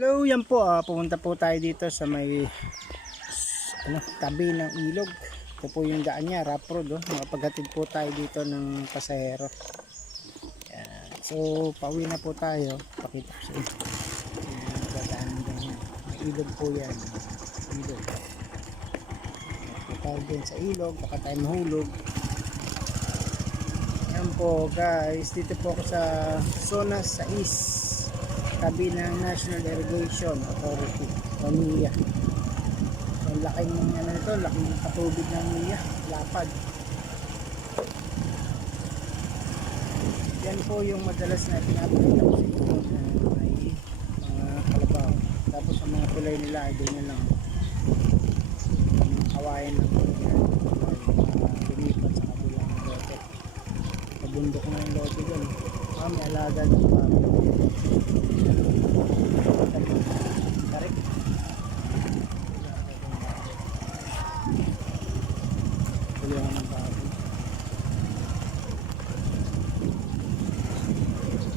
Hello, yan po. Pumunta po tayo dito sa may tabi ng ilog. Ito po yung daan niya, rough road. Makapaghatid po tayo dito ng pasahero. Yan. So, pauwi na po tayo. Pakita ko sa inyo. Dadaan ganyan. May ilog po yan. Ilog. Ito tayo din sa ilog. Baka tayo mahulog. Yan po guys. Dito po ako sa zona 6. Tabi ng National Irrigation Authority o NIA. Ang laking ito, laking patubig ng NIA, lapad. Yan po yung madalas na pinapakita ko sa inyo na may mga kalabaw. Tapos ang mga tulay nila ay ganyan lang. Kawayan lang po yan. Lumipat sa kabilang lote. Pabundok na yung lote dyan. May alaga ng baboy. Tarik. Tulungan ng baboy.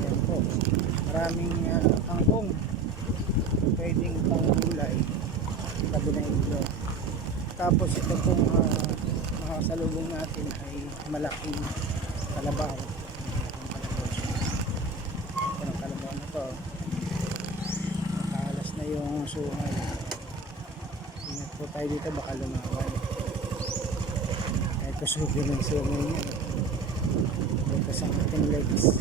Yan po. Maraming kangkong. Pwedeng panggulay. Tabi na ilog. Tapos ito pong makasalubong natin ay malaking kalabaw. Ito nakaalas na yung sungay. Ingat po tayo dito, baka lumawan kahit kusugin ng sungay niya. Ito sa ating legs.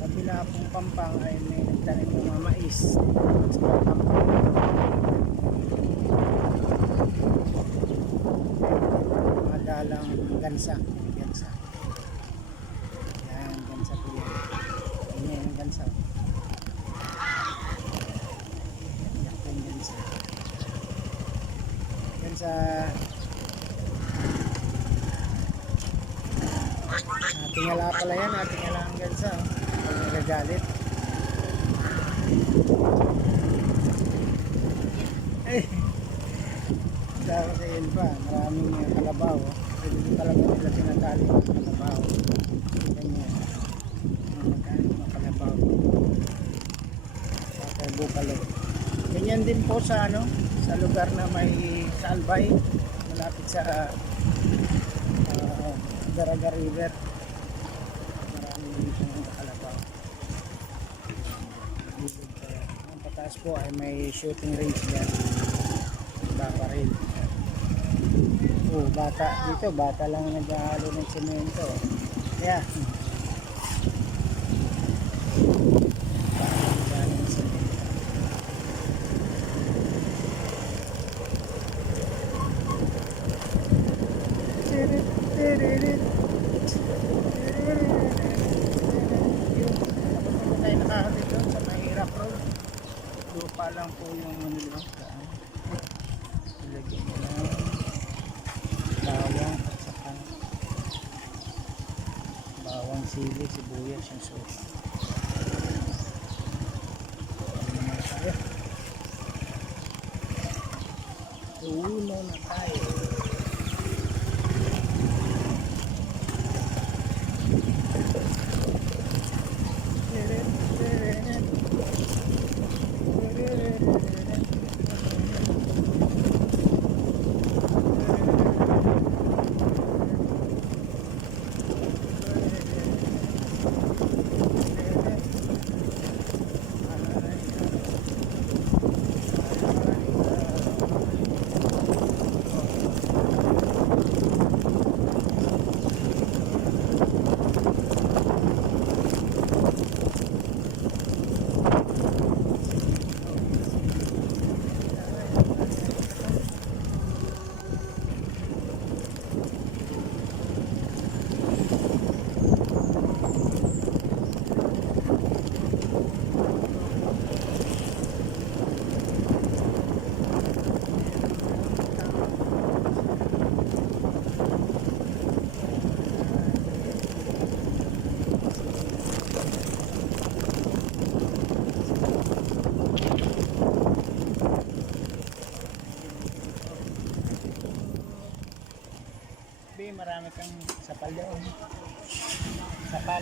Kabila pong pampang ay may nagtanim ng mga mais sa pampang. Dalang gansa. Yan, gansa po yan. Yan yung gansa. Yan po yung gansa. Gansa. Tingala pala yan. Tingala ang gansa. Pag nagagalit. Ay! Dahil sa yun pa, maraming kalabaw. Pwede talaga nila tinatali ng kalabaw. Ganyan. Mga kalabaw. Patay bukalo. Ganyan din po sa sa lugar na may Albay. Malapit sa Daraga River. Maraming dito ng kalabaw. Ang pataas po ay may shooting range dyan. Babaril. Bata dito, bata lang naghahalo ng semento. Yeah. Tayo nakakatid doon sa mahirap road. Lupa lang po yung daan. Ilagyan mo lang bawang at saka bawang, sili, sibuyas, yung sauce. Uwi muna tayo. marami kang sapal doon. Kapal.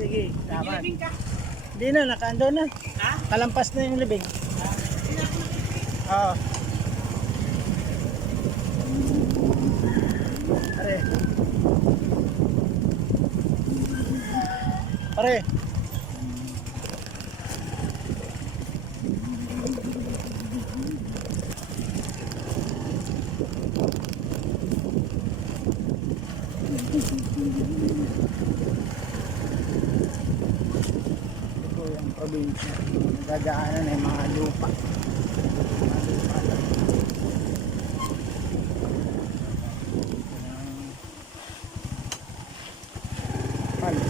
Sige, tama. Hindi na, nakaando na. Ha? Kalampas na yung libing. Oo. Pare. Pare. Ito yung probinsya. Nagdadaanan ay mga lupa. Mga lupa lang. Palo.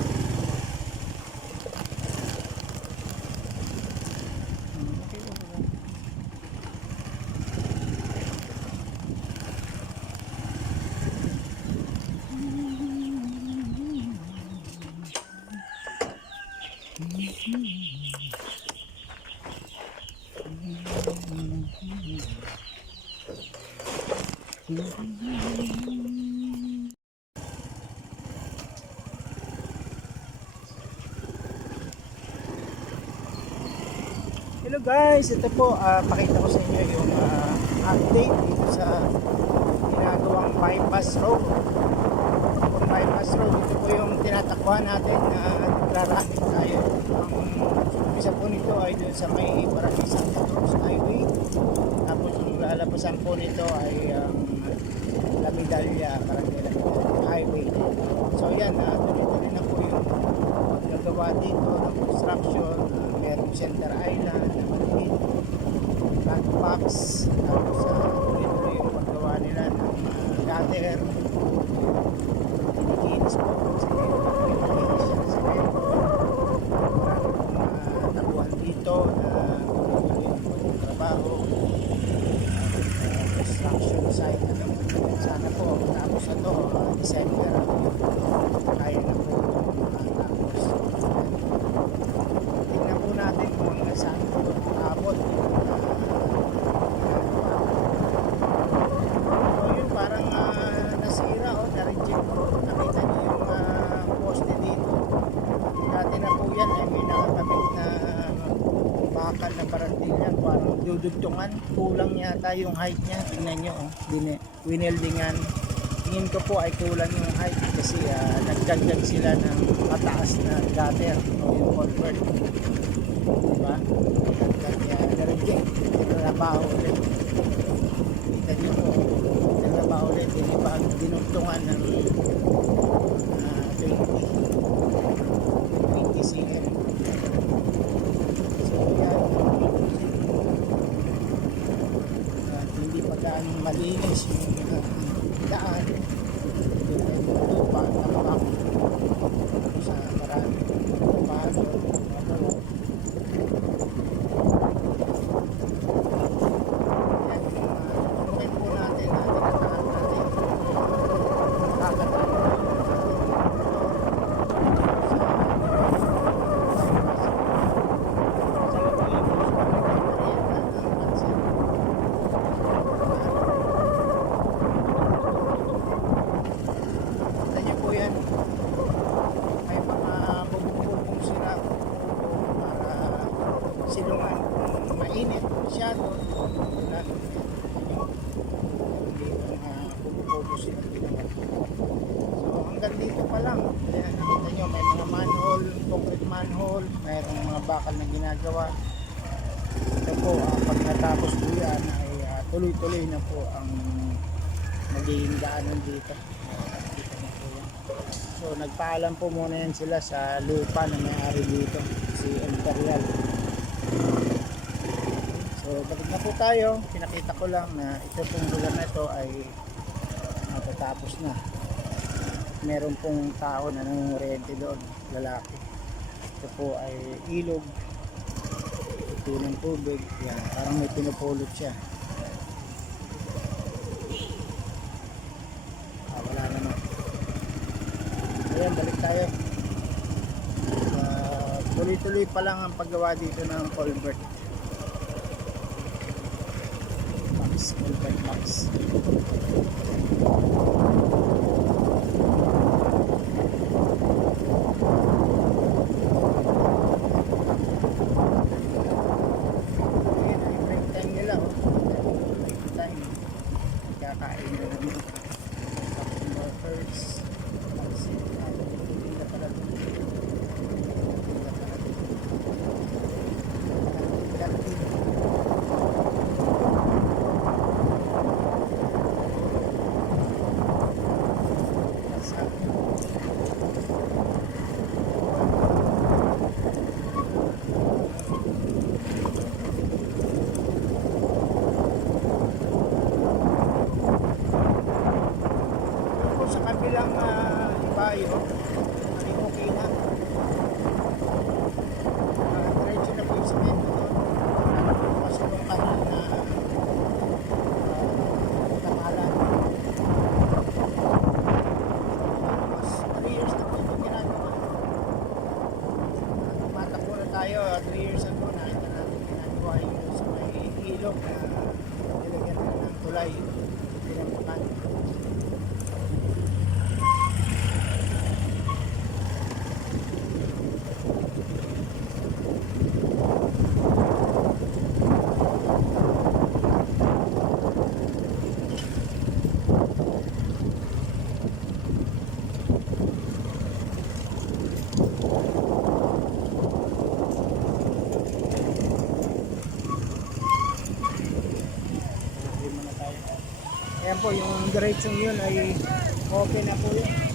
Hello guys, ito po pakita ko sa inyo yung update dito sa ginagawang bypass road. Yung bypass road, ito po yung tinatakbuhan natin na nagrarapid tayo. Ang isa po nito ay doon sa may Barangay Santa Cruz Highway. Tapos yung lalabasan po nito ay La Medalla, Barangay La Medalla Highway. So yan, tuloy-tuloy na po yung gagawa dito ng construction. Merong Center Island na maliit, Landbox, tapos tuloy-tuloy yung paggawa nila ng gutter. Tinikinis po kasi tinikinis siya sa meron. Maraming tabuhan dito na tuloy-tuloy yung trabaho. Construction site na lang. Sana po tapos na to December kaya na po makatapos. Tingnan po natin kung saan po abot so yun parang nasira o na-reject po. Nakita niyo yung poste dito. Dati na po yan ay may nakakabit na bakal na parandilyan, parang dudugtungan, kulang yata yung height niya. Tingnan nyo, wineldingan. Tingin ko po ay kulang yung height kasi nagdagdag sila ng mataas na gutter o yung culvert, diba? Kaya na-reject, trabaho ulit. Kita nyo po, trabaho ulit, hindi pa dinugtungan ng 20 cm. Hindi pa gaano malinis yung daan. Lupa, tambak sa maraming palo, mabuo. Yan yung po natin na tinatahan natin. Kakatahan silungan kung mainit masyado pupupo sila pinangat. So hanggang dito pa lang. Ayan, nakita nyo may mga manhole, concrete manhole, mayroong mga bakal na ginagawa. Ito po pag natapos po yan ay tuloy-tuloy na po ang magiging daanan dito. Dito na po yan. So nagpaalam po muna yan sila sa lupa na may-ari dito, si Imperial. So So balik na po tayo. Pinakita ko lang na ito pong lugar na ito ay matatapos na. Meron pong tao na nangungurente doon, lalaki. Ito po ay ilog, ito ng tubig. Yan, parang may pinupulot siya. Wala naman. Ayan, balik tayo. Tuloy-tuloy pa lang ang paggawa dito ng culvert. Culvert box. Ayan, yung break time nila, oh. Break time. Kakain na naman. Couple more birds. Pila pala ito. Pila pala ito. Sa kabilang ibayo, ay okay na. Diretso na po yung semento doon. Kasi yung kanyang kamalan. Mas 3 years na po ito ginagawa. Tumatakbo na tayo, 3 years ago na ito natin ginagawa yung sa may ilog na nilagyan na ng tulay. Pinampukan. Ayan po, yung diretsong yun ay okay na po yun.